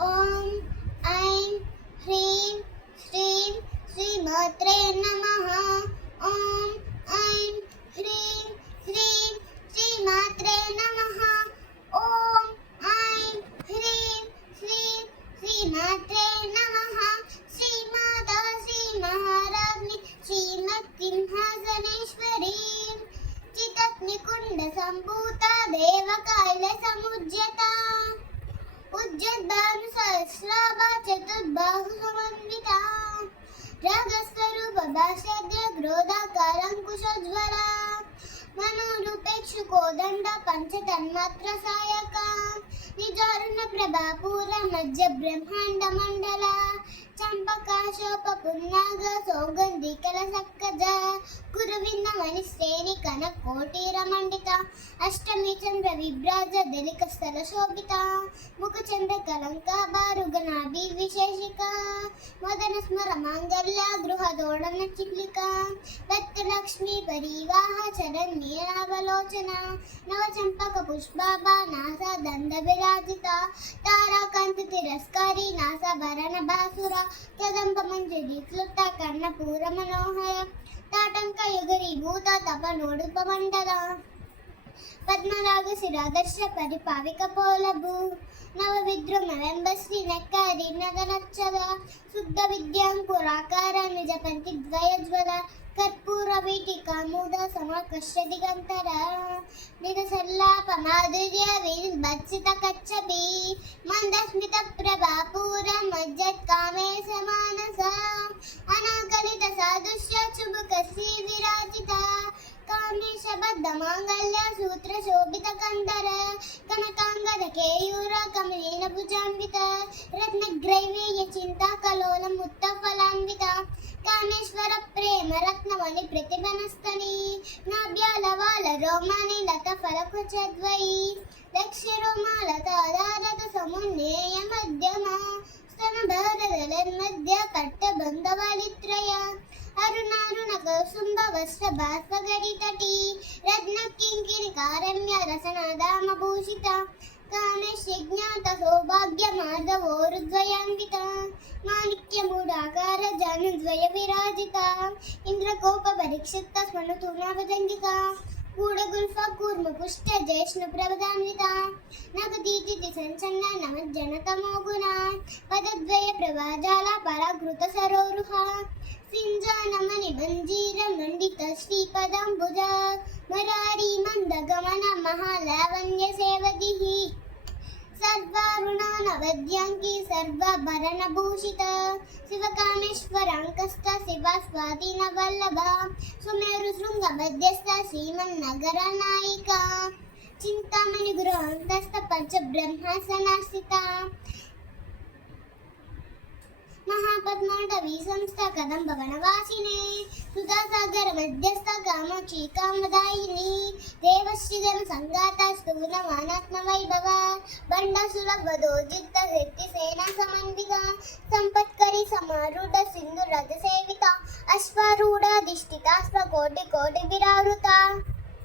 ఓం ఐం హ్రీం శ్రీం శ్రీమాత్రే నమః. ఓం ఐం హ్రీం శ్రీం శ్రీమాత్రే నమః. ఓం ఐం హ్రీం శ్రీం శ్రీమాత్రే నమః. శ్రీమాతా శ్రీ మహారాజ్ఞి శ్రీమత్ సింహాసనేశ్వరీ చితగ్నికుండ సంభూత దేవకాయ సముజ్యత ఉజ్జద్భాను సహస్రాభ చతుర్బాహు సమన్విత రాగస్వరూప భాషాద్య క్రోధాకారంకుశోజ్వల మనోరూపేక్షు కోదండ పంచతన్మాత్ర సాయక నిజారుణ ప్రభాపూర మధ్య బ్రహ్మాండ మండల చంపకాశోప పున్నాగ సౌగంధికల సక్కజ కురువింద మణి శ్రేణి కన కోటీర మండిత అష్టమి చంద్ర విభ్రాజ దలిక స్థల శోభిత ముఖ చంద్ర కలంక బారుగనాభి విశేషిక మదన స్మర మాంగళ్య గృహ దోడన చిక్లిక దత్తలక్ష్మి పరివాహ చరణ్యేనావలోచన నవ చంపక పుష్పాభ నాస దండ విరాజిత తారాకాంతి తిరస్కారి నాస భరణ బాసుర కదంబ మంజరి క్లుప్త కర్ణపూర మనోహర తాటంక యుగరి భూత తప నోడుప మండల పద్మరాగ శిరాదర్శ పరిపావిక పోలభు నవ విద్రుమ వెంబశ్రీ నెక్కరి నగనచ్చద శుద్ధ విద్యాంకురాకార నిజ పంతి ద్వయజ్వల కర్పూర వీటిక మూద సమకర్ష దిగంతర నిరసల్లాప మాధుర్య విభత్సిత కచ్చబి మందస్మిత ప్రభాపూర మజ్జత్ కామేశ మానస అనాకలిత సాదృశ్య చుబుక శ్రీ విరాజిత కామేశ బద్ధ మాంగళ్య సూత్ర శోభిత కందర కనకాంగద కేయూర కమలీన భుజాన్విత రత్నగ్రైవేయ చింతా కలోల ముత్త ఫలాన్విత కామేశ్వర ప్రేమ రత్నమణి ప్రతిభనస్తని నాభ్యాలవాల రోమాని లత ఫలకుచద్వయి దక్ష రోమాలత ఆధారత సమున్నేయ మధ్యమ స్తన భారదలన్మధ్య కట్ట బంధవలిత్రయ అరుణారుణ కౌసుంభ వస్త్ర బాష్పగడి తటి రత్న కింకిణి కారమ్య రసనాదామ భూషిత కామేశజ్ఞాత సౌభాగ్య మాధవోరుద్వయాన్విత మాణిక్యమూడాకార జానుద్వయ విరాజిత ఇంద్రకోప పరీక్షిత స్మనుతూనాభజంగిక కూడగుల్ఫ కూర్మ పుష్ట జైష్ణు ప్రవదాన్విత నగదీతి సంచన్న నమజ్జనతమోగుణ పదద్వయ ప్రవాజాల పరాకృత సరోరుహ సింజానమని మంజీర మండిత శ్రీపదంబుజ మరారి మందగమన మహాలావణ్య సేవదిః సర్వారుణానవద్యాంకి సర్వభరణ భూషిత శివకామేశ్వరాంకస్థ శివ స్వాధీన వల్లభ సుమేరు శృంగ మధ్యస్థ శ్రీమన్నగర నాయిక చింతామణి గృహాంతస్థ పంచ బ్రహ్మాసనాస్థిత మహాపద్మాటవీ సంస్థ కదంబ వనవాసినే సుధాసాగర మధ్యస్థ కామాక్షి కామదాయిని దేవశ్రీజన సంగాత స్థూల మానాత్మ వైభవ బండసుల వధోజిత శక్తి సేనా సమన్విత సంపత్కరి సమారూఢ సింధు రథ సేవిత అశ్వారూఢ దిష్టిత స్వకోటి కోటి విరావృత